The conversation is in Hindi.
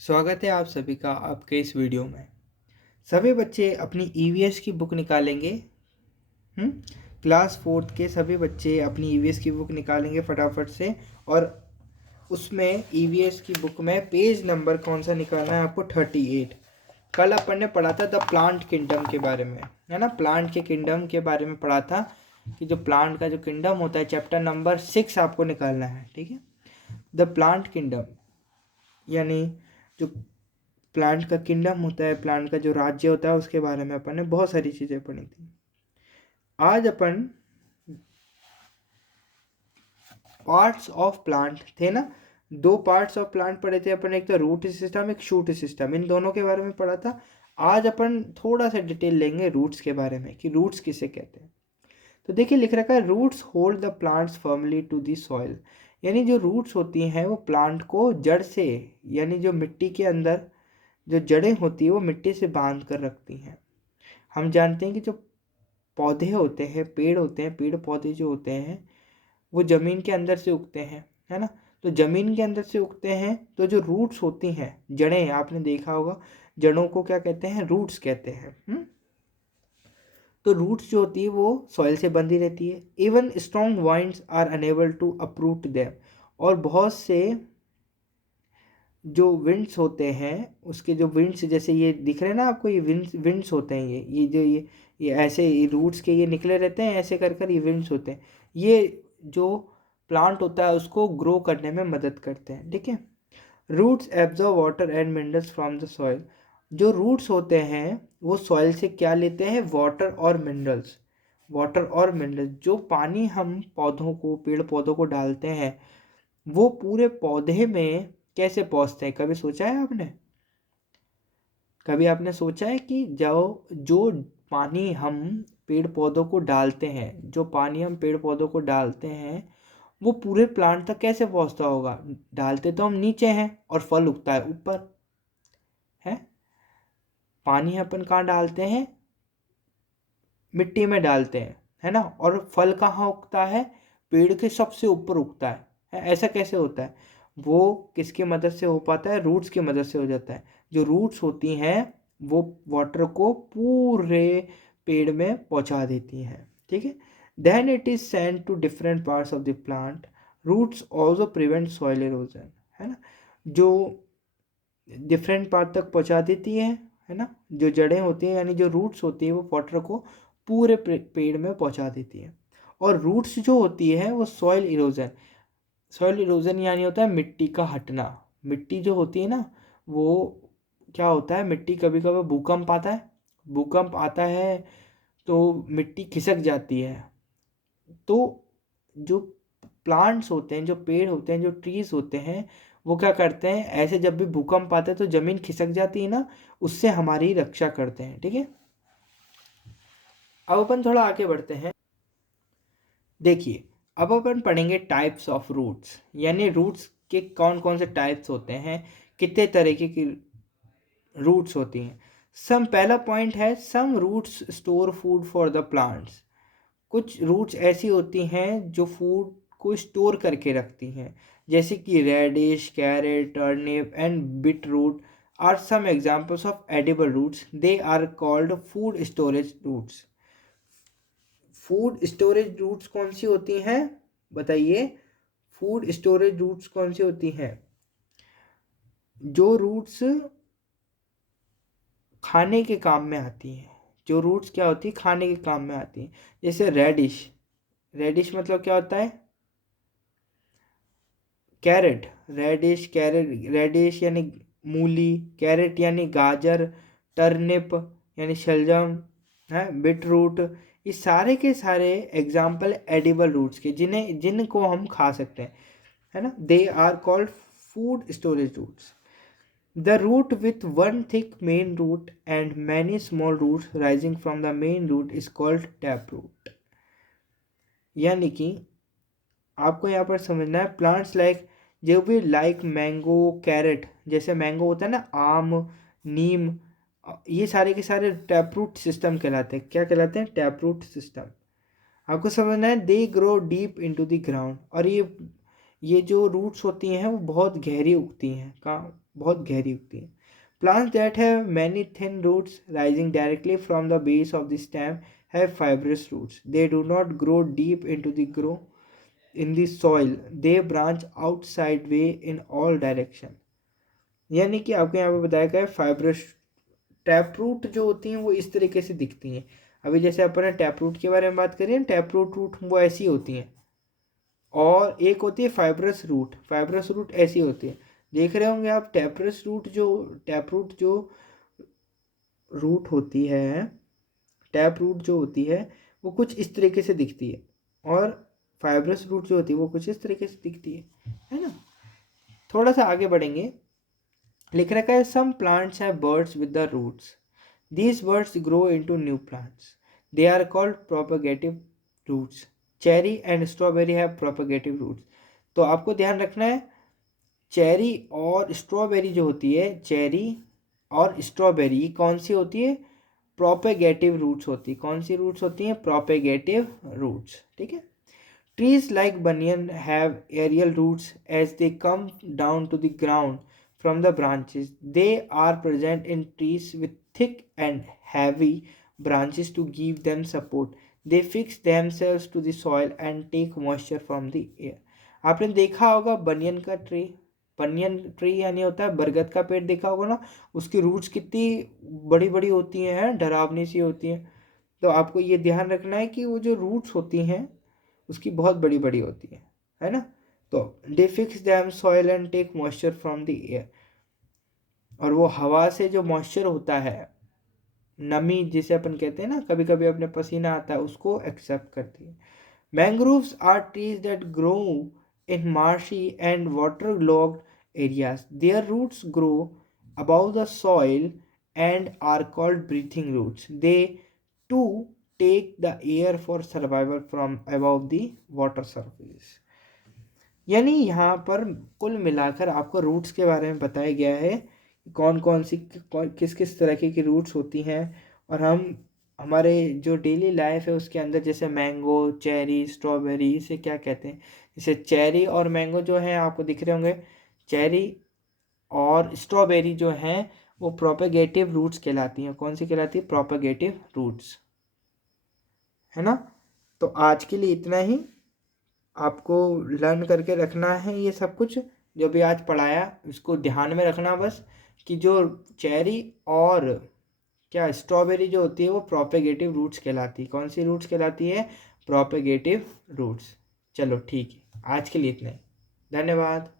स्वागत है आप सभी का आपके इस वीडियो में। सभी बच्चे अपनी ईवीएस की बुक निकालेंगे। हम्म क्लास 4th के सभी बच्चे अपनी ईवीएस की बुक निकालेंगे फटाफट से। और उसमें ईवीएस की बुक में पेज नंबर कौन सा निकालना है आपको? 38। कल अपन ने पढ़ा था द प्लांट किंगडम के बारे में, है ना। प्लांट के किंगडम के बारे में पढ़ा था कि जो प्लांट का जो किंगडम होता है, चैप्टर नंबर 6 आपको निकालना है। ठीक है, द प्लांट किंगडम यानी जो प्लांट का किंगडम होता है, प्लांट का जो राज्य होता है, उसके बारे में अपन ने बहुत सारी चीज़ें पढ़ी थी। आज अपन पार्ट्स ऑफ प्लांट थे ना, 2 पार्ट्स ऑफ प्लांट पढ़े थे अपन, एक तो रूट सिस्टम, एक शूट सिस्टम, इन दोनों के बारे में पढ़ा था। आज अपन थोड़ा सा डिटेल लेंगे रूट्स के बारे में कि रूट्स किसे कहते हैं। तो देखिए लिख रखा है, roots hold the plants firmly to the soil. यानी जो रूट्स होती हैं वो प्लांट को जड़ से, यानी जो मिट्टी के अंदर जो जड़ें होती है वो मिट्टी से बांध कर रखती हैं। हम जानते हैं कि जो पौधे होते हैं, पेड़ होते हैं, पेड़ पौधे जो होते हैं वो ज़मीन के अंदर से उगते हैं, है ना। तो ज़मीन के अंदर से उगते हैं तो जो रूट्स होती हैं, जड़ें, आपने देखा होगा जड़ों को क्या कहते हैं? रूट्स कहते हैं। तो रूट्स जो होती है वो सॉइल से बंधी रहती है। Even strong winds are unable to uproot them. और बहुत से जो विंड्स होते हैं, उसके जो विंड्स जैसे ये दिख रहे हैं ना आपको, ये विंड्स होते हैं। ये जो ये ऐसे रूट्स के ये निकले रहते हैं, ऐसे कर कर ये विंड्स होते हैं। ये जो प्लांट होता है उसको ग्रो करने में मदद करते हैं। ठीक है, roots absorb water and minerals from the soil. जो रूट्स होते हैं वो सॉइल से क्या लेते हैं? वाटर और मिनरल्स। वाटर और मिनरल्स, जो पानी हम पौधों को, पेड़ पौधों को डालते हैं, वो पूरे पौधे में कैसे पहुंचते हैं? कभी सोचा है आपने? कभी आपने सोचा है कि जो पानी हम पेड़ पौधों को डालते हैं, जो पानी हम पेड़ पौधों को डालते हैं, वो पूरे प्लांट तक कैसे पहुंचता होगा? डालते तो हम नीचे हैं और फल उगता है ऊपर, है। पानी अपन कहाँ डालते हैं? मिट्टी में डालते हैं, है ना। और फल कहाँ उगता है? पेड़ के सबसे ऊपर उगता है। ऐसा कैसे होता है? वो किसकी मदद से हो पाता है? रूट्स की मदद से हो जाता है। जो रूट्स होती हैं वो वाटर को पूरे पेड़ में पहुंचा देती हैं। ठीक है, then it is send to different parts of the plant. Roots also prevent soil erosion, है ना। जो डिफरेंट पार्ट तक पहुंचा देती है ना। जो जड़ें होती हैं यानी जो रूट्स होती है वो वाटर को पूरे पेड़ में पहुंचा देती है। और रूट्स जो होती है वो सॉइल इरोजन, सॉइल इरोजन यानी होता है मिट्टी का हटना। मिट्टी जो होती है ना, वो क्या होता है, मिट्टी कभी कभी भूकंप आता है, भूकंप आता है तो मिट्टी खिसक जाती है। तो जो प्लांट्स होते हैं, जो पेड़ होते हैं, जो ट्रीज होते हैं, वो क्या करते हैं? ऐसे जब भी भूकंप आता है तो जमीन खिसक जाती है ना, उससे हमारी रक्षा करते हैं। ठीक है, अब अपन थोड़ा आगे बढ़ते हैं। देखिए, अब अपन पढ़ेंगे टाइप्स ऑफ रूट्स, यानी रूट्स के कौन कौन से टाइप्स होते हैं, कितने तरीके की रूट्स होती हैं। सम, पहला पॉइंट है, some roots store food for the plants. कुछ रूट्स ऐसी होती हैं जो फूड को स्टोर करके रखती हैं, जैसे कि radish, carrot, turnip and beet root are some examples of edible roots. They are called food storage roots. Food storage roots कौन सी होती हैं? बताइए, फूड स्टोरेज रूट्स कौन सी होती हैं? जो रूट्स खाने के काम में आती हैं। जो रूट्स क्या होती है? खाने के काम में आती हैं। जैसे रेडिश, रेडिश मतलब क्या होता है? कैरेट, रेडिश, कैरेट, रेडिश यानी मूली, कैरेट यानी गाजर, टर्निप यानी शलजम, है, बीट रूट, ये सारे के सारे एग्जाम्पल एडिबल रूट्स के, जिनको हम खा सकते हैं, है ना। They are called food storage roots. The root with one thick main root and many small roots rising from the main root is called tap root. यानी कि आपको यहाँ पर समझना है, प्लांट्स लाइक, जो भी लाइक मैंगो, कैरेट, जैसे मैंगो होता है ना, आम, नीम, ये सारे के सारे टैप रूट सिस्टम कहलाते हैं। क्या कहलाते हैं? Tap root system. आपको समझना है, they grow deep into the ground. और ये जो रूट्स होती हैं वो बहुत गहरी उगती हैं। कहाँ? बहुत गहरी उगती हैं। Plants that have many thin roots rising directly from the base of the stem have fibrous roots. They do not grow deep into the grow in the soil. They branch out sideway in all direction. यानी कि आपको यहाँ पे बताया गया है फाइब्रस टैप रूट जो होती हैं वो इस तरीके से दिखती हैं। अभी जैसे अपन ने टैप रूट के बारे में बात करी है, टैप रूट वो ऐसी होती हैं, और एक होती है फाइब्रस रूट। फाइब्रस रूट ऐसी होती है, देख रहे होंगे आप। टैप रूट जो रूट होती है, टैप रूट जो होती है वो कुछ इस तरीके से दिखती है, और फाइब्रस रूट जो होती है वो कुछ इस तरीके से दिखती है ना। थोड़ा सा आगे बढ़ेंगे, लिख रखा है some plants have birds with the roots, these birds grow into new plants, they are called propagative roots, cherry and strawberry have propagative roots. तो आपको ध्यान रखना है, चेरी और स्ट्रॉबेरी जो होती है, चेरी और स्ट्रॉबेरी कौन सी होती है, प्रोपेगेटिव रूट्स होती है। कौन सी रूट्स होती हैं, प्रोपेगेटिव रूट्स, ठीक है। Trees like banyan have aerial roots as they come down to the ground from the branches. They are present in trees with thick and heavy branches to give them support. They fix themselves to the soil and take moisture from the air. आपने देखा होगा बनियन का ट्री, बनियन ट्री यानी होता है बरगद का पेड़, देखा होगा ना, उसकी रूट्स कितनी बड़ी बड़ी होती हैं, डरावनी सी होती हैं। तो आपको ये ध्यान रखना है कि वो जो रूट्स होती हैं उसकी बहुत बड़ी बड़ी होती है ना। तो they fix them soil and take moisture from the air, और वो हवा से जो मॉइस्चर होता है, नमी जिसे अपन कहते हैं ना, कभी कभी अपने पसीना आता है, उसको एक्सेप्ट करती है। Mangroves are trees that grow in marshy and water logged areas, their roots grow above the soil and are called breathing roots. They too take the air for survival from above the water surface. यानी यहाँ पर कुल मिलाकर आपको रूट्स के बारे में बताया गया है, कौन कौन सी किस किस तरह की रूट्स होती हैं, और हम हमारे जो डेली लाइफ है उसके अंदर, जैसे मैंगो, चेरी, स्ट्रॉबेरी, इसे क्या कहते हैं, जैसे चेरी और मैंगो जो है आपको दिख रहे होंगे, चेरी और स्ट्रॉबेरी जो हैं वो प्रोपेगेटिव रूट्स कहलाती हैं। कौन सी कहलाती है, प्रोपेगेटिव रूट्स, है ना। तो आज के लिए इतना ही, आपको लर्न करके रखना है ये सब कुछ जो भी आज पढ़ाया, इसको ध्यान में रखना बस, कि जो चेरी और क्या स्ट्रॉबेरी जो होती है वो प्रोपेगेटिव रूट्स कहलाती है। कौन सी रूट्स कहलाती है, प्रोपेगेटिव रूट्स। चलो ठीक है, आज के लिए इतना ही, धन्यवाद।